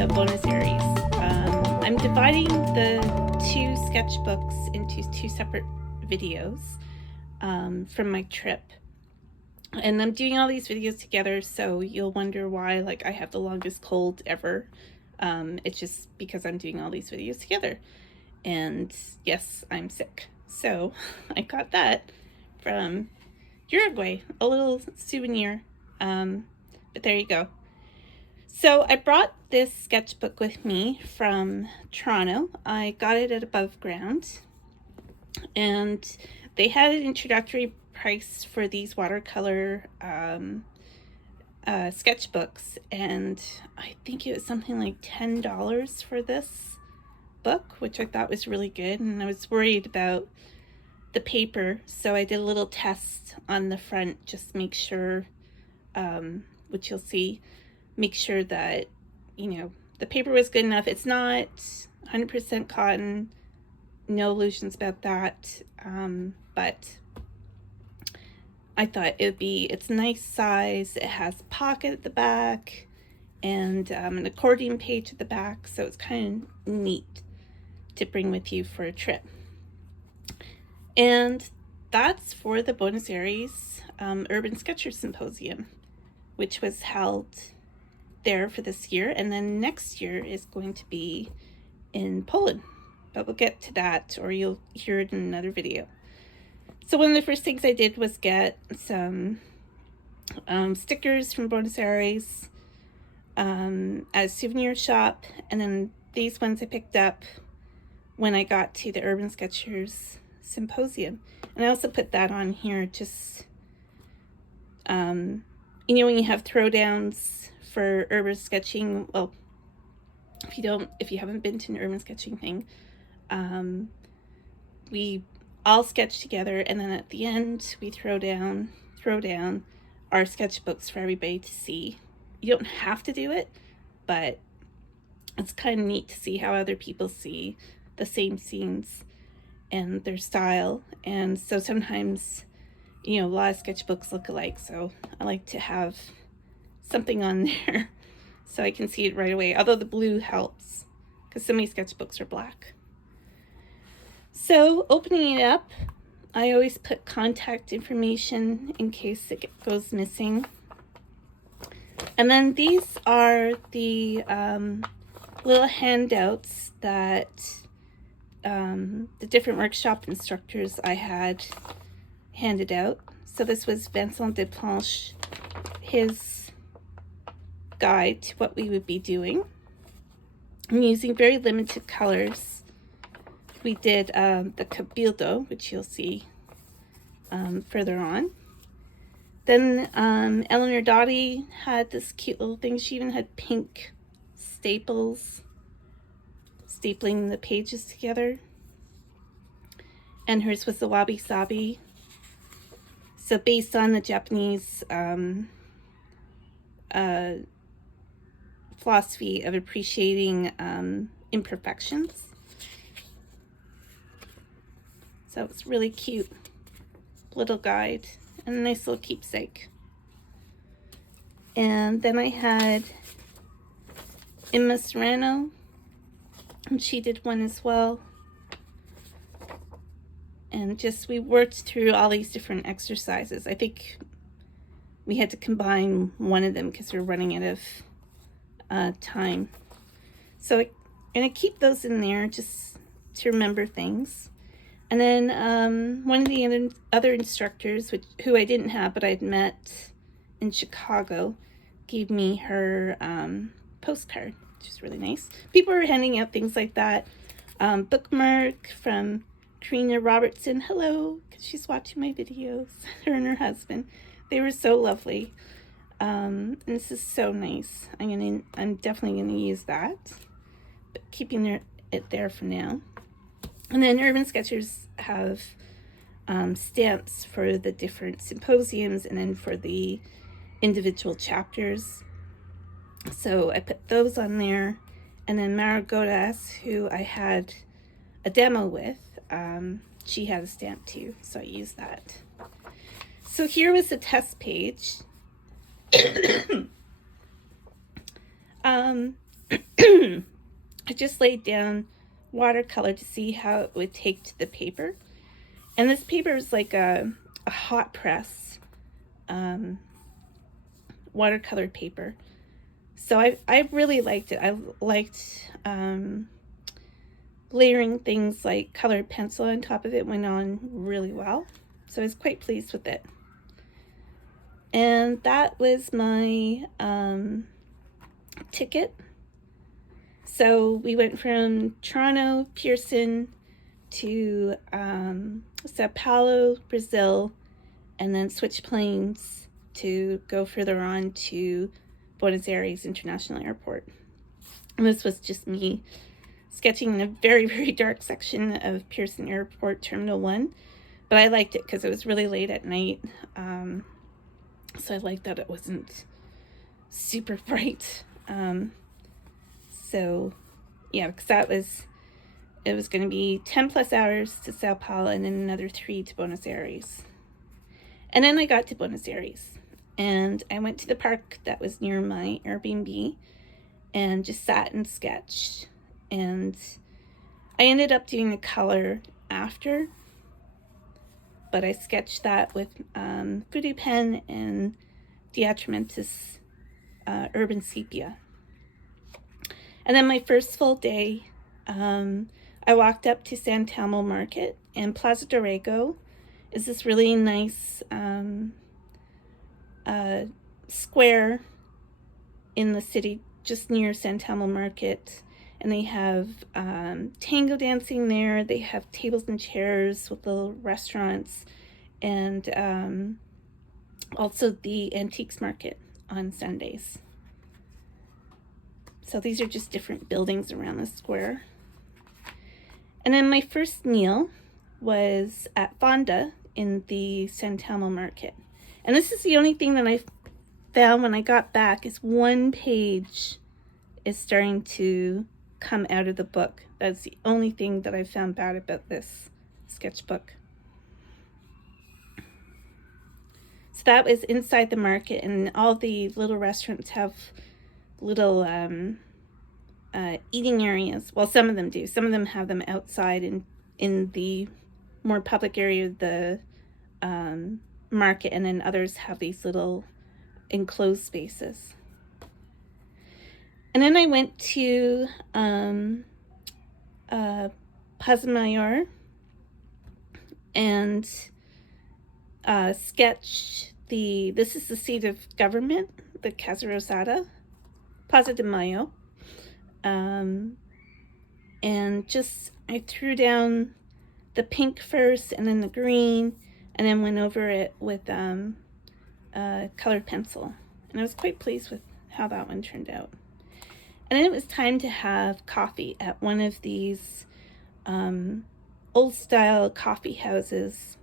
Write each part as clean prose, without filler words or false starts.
of Buenos Aires. I'm dividing the two sketchbooks into two separate videos from my trip. And I'm doing all these videos together, so you'll wonder why I have the longest cold ever. It's just because I'm doing all these videos together. And yes, I'm sick. So I got that from Uruguay, a little souvenir. But there you go. So I brought this sketchbook with me from Toronto. I got it at Above Ground, and they had an introductory price for these watercolor sketchbooks, and I think it was something like $10 for this book, which I thought was really good. And I was worried about the paper, so I did a little test on the front, just make sure, which you'll see, make sure that, the paper was good enough. It's not 100% cotton, no illusions about that, but I thought it's a nice size. It has a pocket at the back and an accordion page at the back, so it's kind of neat to bring with you for a trip. And that's for the Buenos Aires Urban Sketchers Symposium, which was held there for this year, and then next year is going to be in Poland, but we'll get to that, or you'll hear it in another video. So one of the first things I did was get some stickers from Buenos Aires at a souvenir shop, and then these ones I picked up when I got to the Urban Sketchers Symposium. And I also put that on here, just when you have throwdowns for urban sketching, well, if you haven't been to an urban sketching thing, we all sketch together, and then at the end we throw down our sketchbooks for everybody to see. You don't have to do it, but it's kind of neat to see how other people see the same scenes and their style. And so sometimes, a lot of sketchbooks look alike, so I like to have something on there so I can see it right away, although the blue helps because so many sketchbooks are black. So opening it up, I always put contact information in case it goes missing. And then these are the little handouts that the different workshop instructors I had handed out. So this was Vincent Desplanches, his guide to what we would be doing. I'm using very limited colors. We did the Cabildo, which you'll see further on. Then Eleanor Dottie had this cute little thing. She even had pink staples, stapling the pages together. And hers was the wabi sabi. So based on the Japanese philosophy of appreciating imperfections. So it's really cute little guide and a nice little keepsake. And then I had Emma Serrano, and she did one as well. And we worked through all these different exercises. I think we had to combine one of them because we were running out of time. So I'm going to keep those in there just to remember things. And then one of the other instructors, who I didn't have but I'd met in Chicago, gave me her postcard, which is really nice. People were handing out things like that. Bookmark from Karina Robertson. Hello, because she's watching my videos. Her and her husband. They were so lovely. And this is so nice. I'm definitely gonna use that, but keeping it there for now. And then Urban Sketchers have stamps for the different symposiums and then for the individual chapters. So I put those on there. And then Mara Godas, who I had a demo with, she had a stamp too, so I used that. So here was the test page. I just laid down watercolor to see how it would take to the paper. And this paper is like a hot press watercolor paper. So I really liked it. I liked layering things like colored pencil on top of it went on really well. So I was quite pleased with it. And that was my ticket. So we went from Toronto, Pearson to Sao Paulo, Brazil, and then switched planes to go further on to Buenos Aires International Airport. And this was just me sketching in a very, very dark section of Pearson Airport Terminal 1. But I liked it because it was really late at night. So I liked that it wasn't super bright. So yeah, because it was going to be 10 plus hours to Sao Paulo and then another 3 to Buenos Aires. And then I got to Buenos Aires and I went to the park that was near my Airbnb and just sat and sketched. And I ended up doing the color after, but I sketched that with Voodoo Pen and Diatramentis Urban Sepia. And then my first full day, I walked up to San Telmo Market, and Plaza Dorrego is this really nice square in the city just near San Telmo Market. And they have tango dancing there. They have tables and chairs with little restaurants, and also the antiques market on Sundays. So these are just different buildings around the square. And then my first meal was at Fonda in the San Telmo Market. And this is the only thing that I found when I got back is one page is starting to come out of the book. That's the only thing that I found bad about this sketchbook. So that was inside the market, and all the little restaurants have little eating areas. Well, some of them do. Some of them have them outside in the more public area of the market, and then others have these little enclosed spaces. And then I went to Plaza Mayor and sketched this is the seat of government, the Casa Rosada, Plaza de Mayo. And just, I threw down the pink first and then the green, and then went over it with colored pencil. And I was quite pleased with how that one turned out. And then it was time to have coffee at one of these old style coffee houses.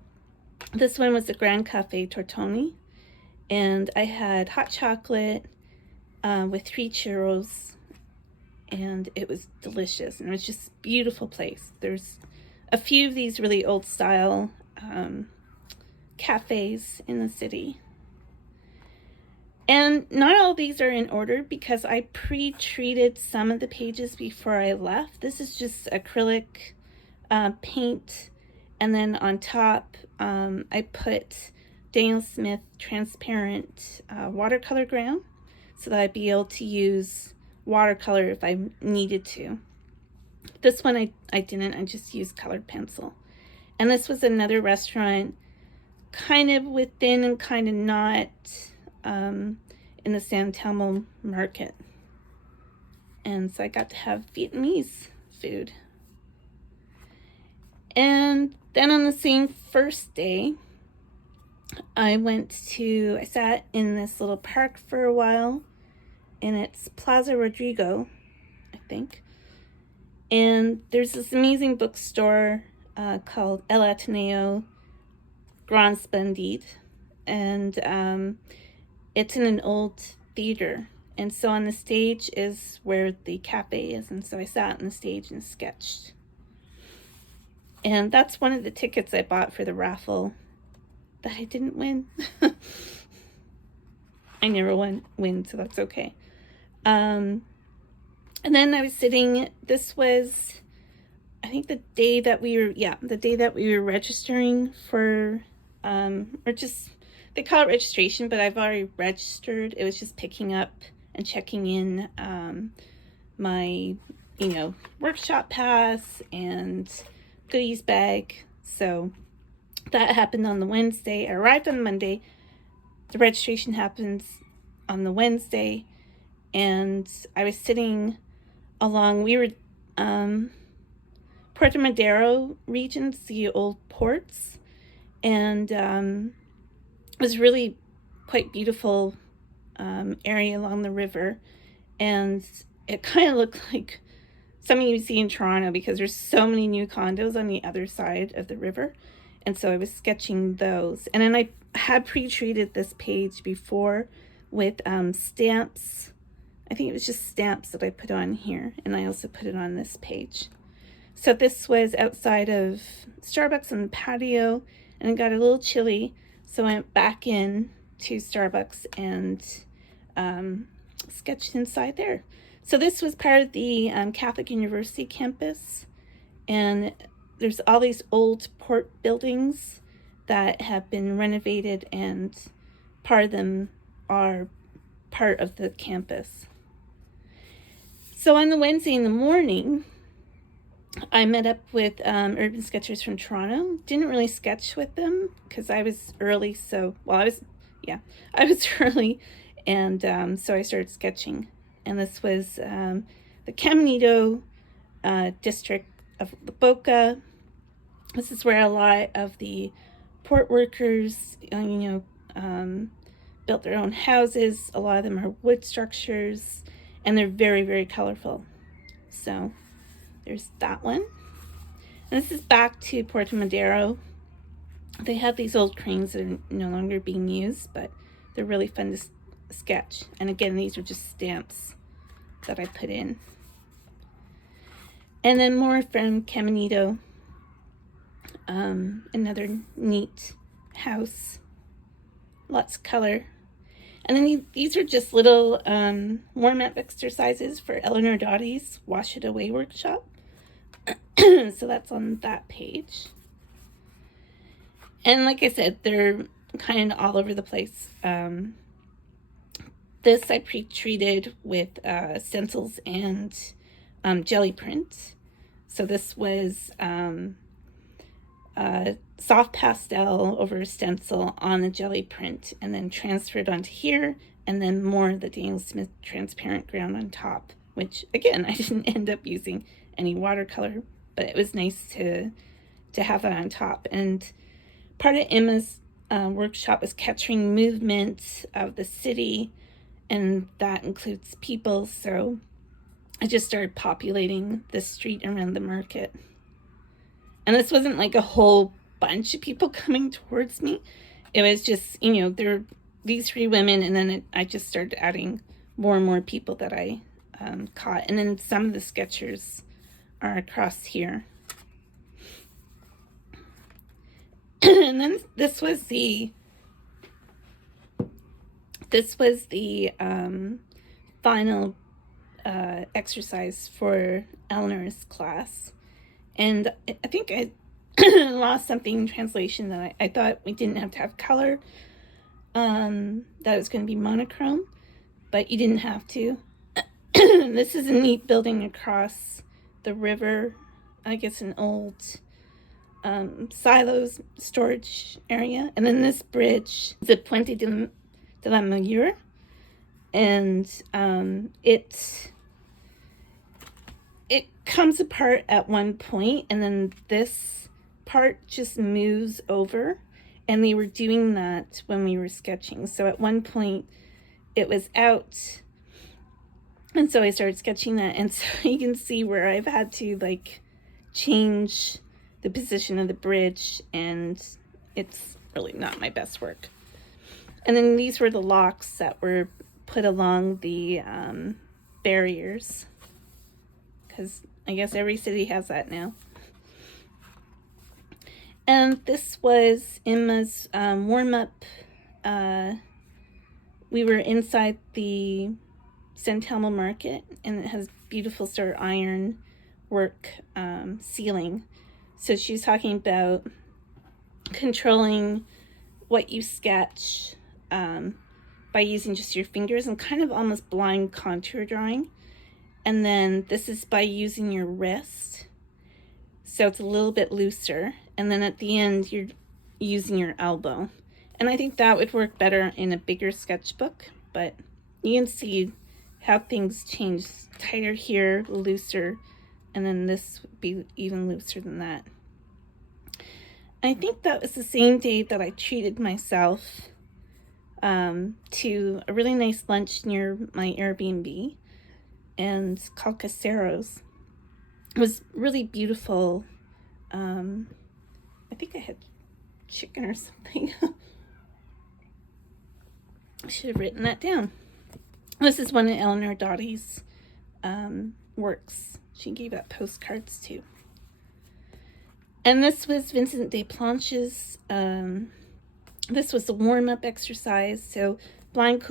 This one was the Grand Cafe Tortoni, and I had hot chocolate with 3 churros, and it was delicious, and it was just a beautiful place. There's a few of these really old style cafes in the city. And not all these are in order because I pre-treated some of the pages before I left. This is just acrylic paint, and then on top I put Daniel Smith transparent watercolor ground so that I'd be able to use watercolor if I needed to. This one I didn't, I just used colored pencil. And this was another restaurant kind of within and kind of not in the San Telmo Market. And so I got to have Vietnamese food. And then on the same first day, I sat in this little park for a while, and it's Plaza Rodrigo, I think. And there's this amazing bookstore called El Ateneo Grand Splendid, and it's in an old theater. And so on the stage is where the cafe is, and so I sat on the stage and sketched. And that's one of the tickets I bought for the raffle that I didn't win. I never win, so that's okay. And then I was sitting, this was, I think the day that we were registering for, or just, they call it registration, but I've already registered. It was just picking up and checking in my, workshop pass and goodies bag. So that happened on the Wednesday. I arrived on Monday. The registration happens on the Wednesday, and I was sitting along, we were, Puerto Madero regions, the old ports, and it was really quite beautiful area along the river, and it kind of looked like something you see in Toronto because there's so many new condos on the other side of the river, and so I was sketching those. And then I had pre-treated this page before with stamps. I think it was just stamps that I put on here, and I also put it on this page. So this was outside of Starbucks on the patio, and it got a little chilly, so I went back in to Starbucks and sketched inside there. So this was part of the Catholic University campus, and there's all these old port buildings that have been renovated, and part of them are part of the campus. So on the Wednesday in the morning, I met up with Urban Sketchers from Toronto. Didn't really sketch with them because I was early. I was early, and so I started sketching. And this was the Caminito district of La Boca. This is where a lot of the port workers, built their own houses. A lot of them are wood structures, and they're very, very colorful. So there's that one. And this is back to Puerto Madero. They have these old cranes that are no longer being used, but they're really fun to sketch. And again, these are just stamps that I put in. And then more from Caminito. Another neat house. Lots of color. And then these are just little warm-up exercises for Eleanor Dottie's Wash It Away workshop. So that's on that page. And like I said, they're kind of all over the place. This I pre-treated with stencils and jelly print. So this was soft pastel over a stencil on a jelly print, and then transferred onto here, and then more of the Daniel Smith transparent ground on top, which again, I didn't end up using any watercolor, but it was nice to have that on top. And part of Emma's workshop is capturing movement of the city, and that includes people. So I just started populating the street around the market. And this wasn't like a whole bunch of people coming towards me. It was just, there were these 3 women, and then I just started adding more and more people that I caught. And then some of the sketchers are across here. And then this was the final exercise for Eleanor's class. And I think I lost something in translation that I thought we didn't have to have color, that it was going to be monochrome, but you didn't have to. This is a neat building across the river. I guess an old silos storage area. And then this bridge is the Puente de la Mujer, and it comes apart at one point, and then this part just moves over, and they were doing that when we were sketching. So at one point it was out, and so I started sketching that, and so you can see where I've had to like change the position of the bridge, and it's really not my best work. And then these were the locks that were put along the barriers, because I guess every city has that now. And this was Emma's warm-up. We were inside the San Telmo market, and it has beautiful sort of iron work ceiling. So she's talking about controlling what you sketch by using just your fingers and kind of almost blind contour drawing. And then this is by using your wrist. So it's a little bit looser. And then at the end, you're using your elbow. And I think that would work better in a bigger sketchbook, but you can see how things change. Tighter here, looser, and then this would be even looser than that. I think that was the same day that I treated myself to a really nice lunch near my Airbnb, and called Caseros. It was really beautiful. I think I had chicken or something. I should have written that down. This is one of Eleanor Dottie's works. She gave out postcards too. And this was Vincent Desplanches. This was a warm-up exercise. So blind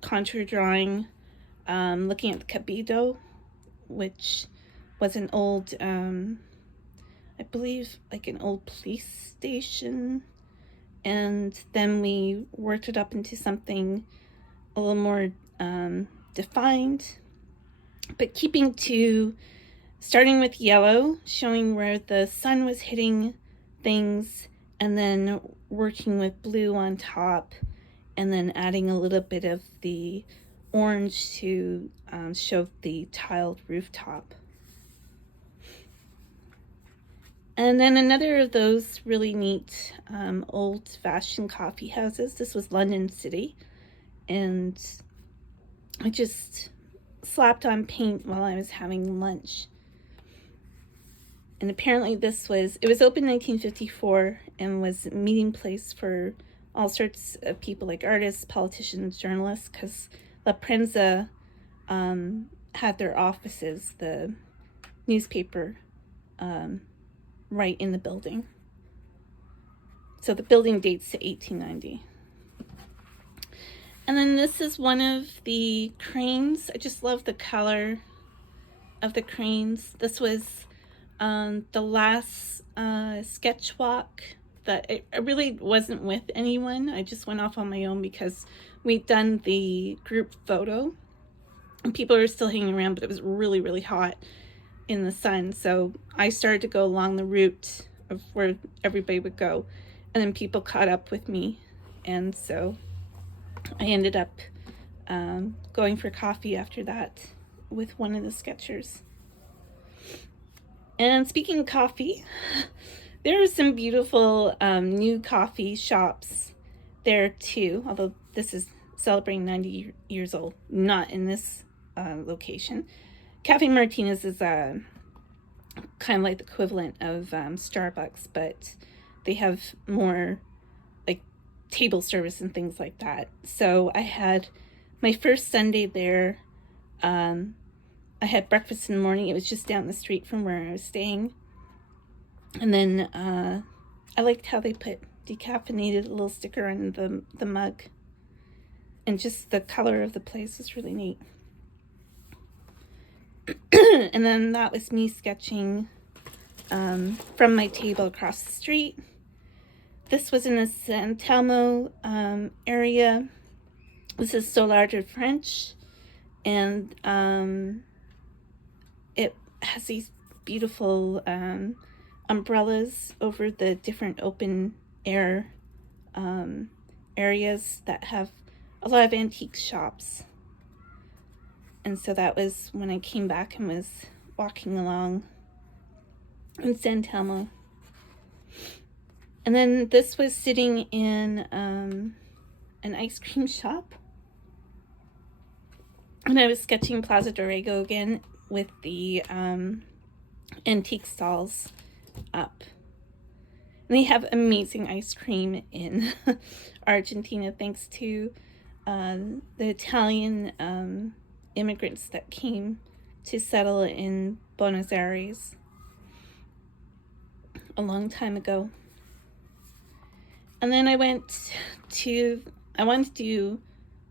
contour drawing, looking at the Cabildo, which was an old, I believe, like an old police station. And then we worked it up into something a little more defined, but keeping to starting with yellow, showing where the sun was hitting things, and then working with blue on top, and then adding a little bit of the orange to show the tiled rooftop. And then another of those really neat old-fashioned coffee houses. This was London City, and I just slapped on paint while I was having lunch. And apparently it was open in 1954 and was a meeting place for all sorts of people, like artists, politicians, journalists, because La Prensa had their offices, the newspaper, right in the building. So the building dates to 1890. And then this is one of the cranes. I just love the color of the cranes. This was the last sketch walk that I really wasn't with anyone. I just went off on my own because we'd done the group photo and people were still hanging around, but it was really, really hot in the sun. So I started to go along the route of where everybody would go, and then people caught up with me. And so I ended up going for coffee after that with one of the sketchers. And speaking of coffee, there are some beautiful new coffee shops there too, although this is celebrating 90 years old, not in this location. Cafe Martinez is kind of like the equivalent of Starbucks, but they have more like table service and things like that. So I had my first Sunday there. I had breakfast in the morning. It was just down the street from where I was staying. And then I liked how they put decaffeinated, a little sticker on the mug. And just the color of the place was really neat. And then that was me sketching from my table across the street. This was in the San Telmo area. This is Solar de French. And it has these beautiful umbrellas over the different open air areas that have a lot of antique shops. And so that was when I came back and was walking along in San Telmo. And then this was sitting in an ice cream shop. And I was sketching Plaza Dorrego again with the antique stalls up. And they have amazing ice cream in Argentina, thanks to the Italian immigrants that came to settle in Buenos Aires a long time ago. And then I wanted to do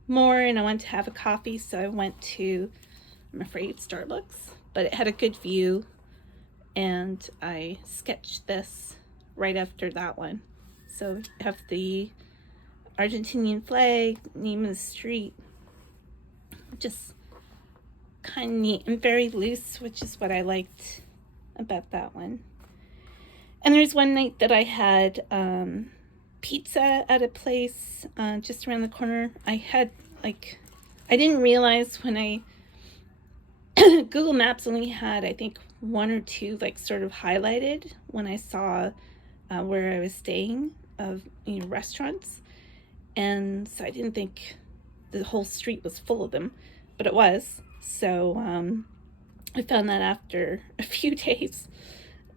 more, and I wanted to have a coffee, so I went to I'm afraid, Starbucks, but it had a good view, and I sketched this right after that one. So I have the Argentinian flag, name of the street, just kind of neat and very loose, which is what I liked about that one. And there's one night that I had pizza at a place just around the corner. I didn't realize when I Google Maps only had, I think, one or two sort of highlighted when I saw where I was staying of restaurants, and so I didn't think the whole street was full of them, but it was. So I found that after a few days,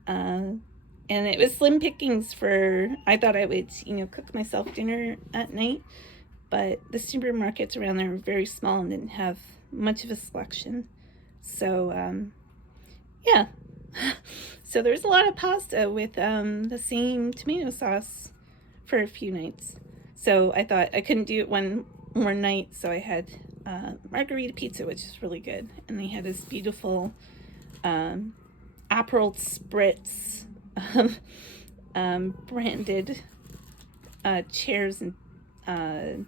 and it was slim pickings I thought I would cook myself dinner at night, but the supermarkets around there were very small and didn't have much of a selection. So yeah. So there's a lot of pasta with the same tomato sauce for a few nights. So I thought I couldn't do it one more night, so I had margarita pizza, which is really good. And they had this beautiful Aperol Spritz branded chairs and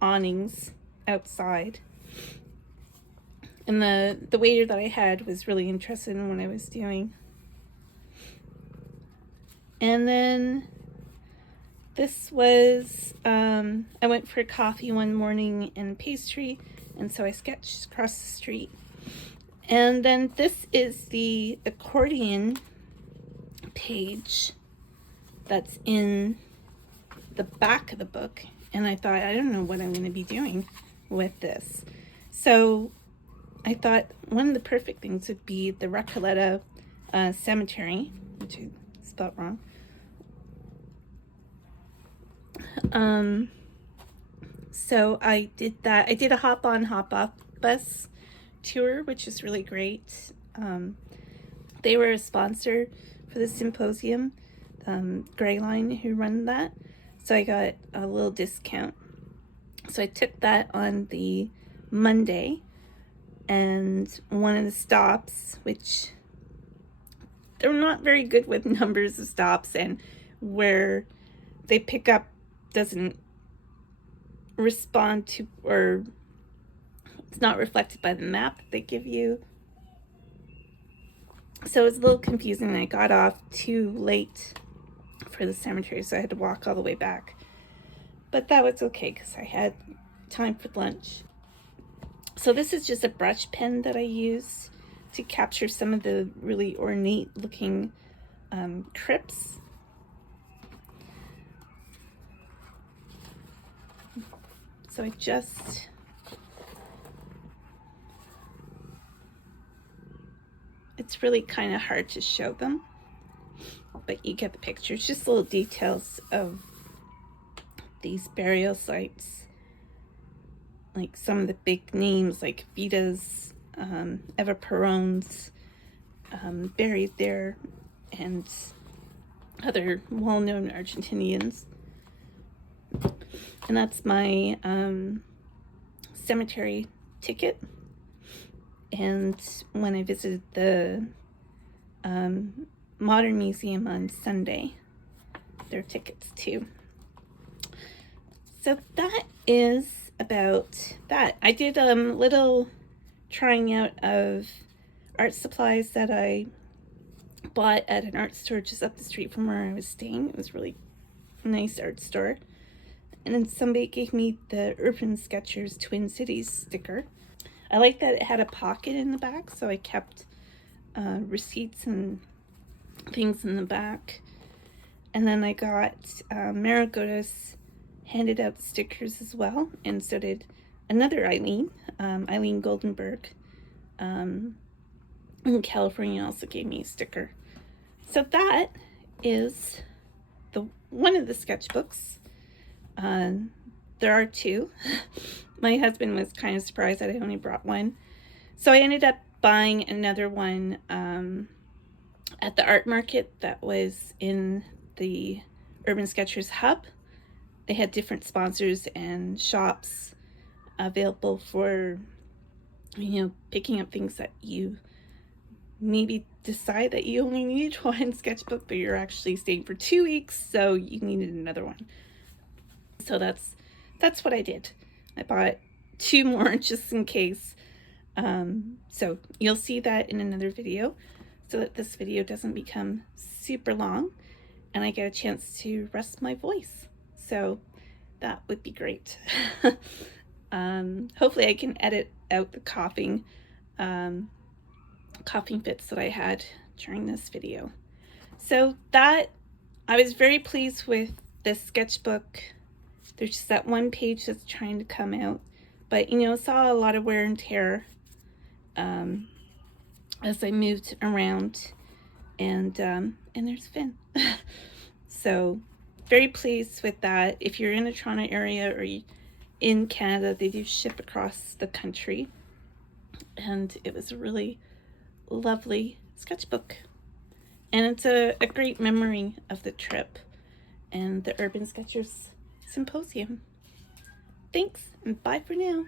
awnings outside. And the waiter that I had was really interested in what I was doing. And then this was, I went for coffee one morning and pastry, and so I sketched across the street. And then this is the accordion page that's in the back of the book. And I thought, I don't know what I'm going to be doing with this. So I thought one of the perfect things would be the Recoleta Cemetery, which I spelled wrong. So I did that. I did a hop-on, hop-off bus tour, which is really great. They were a sponsor for the symposium, Gray Line, who run that. So I got a little discount. So I took that on the Monday, and one of the stops, which they're not very good with numbers of stops, and where they pick up doesn't respond to, or it's not reflected by the map they give you. So it's a little confusing. I got off too late for the cemetery, so I had to walk all the way back. But that was okay because I had time for lunch. So this is just a brush pen that I use to capture some of the really ornate looking crypts. So it's really kind of hard to show them, but you get the picture. It's just little details of these burial sites, like some of the big names like Vita's, Eva Perón's buried there, and other well-known Argentinians. And that's my cemetery ticket. And when I visited the Modern Museum on Sunday, there are tickets too. So that is about that. I did a little trying out of art supplies that I bought at an art store just up the street from where I was staying. It was a really nice art store. And then somebody gave me the Urban Sketchers Twin Cities sticker. I like that it had a pocket in the back, so I kept receipts and things in the back. And then I got Marigotas handed out the stickers as well, and so did another Eileen Goldenberg in California also gave me a sticker. So that is one of the sketchbooks. There are two. My husband was kind of surprised that I only brought one. So I ended up buying another one at the art market that was in the Urban Sketchers Hub. They had different sponsors and shops available for picking up things that you maybe decide that you only needed one sketchbook, but you're actually staying for 2 weeks, so you needed another one. So that's what I did. I bought 2 more just in case. So you'll see that in another video, so that this video doesn't become super long and I get a chance to rest my voice. So that would be great. Hopefully I can edit out the coughing fits that I had during this video. So that, I was very pleased with this sketchbook. There's just that one page that's trying to come out, but saw a lot of wear and tear as I moved around, and there's Finn. So very pleased with that. If you're in the Toronto area or in Canada, they do ship across the country, and it was a really lovely sketchbook, and it's a great memory of the trip and the Urban Sketchers Symposium. Thanks, and bye for now.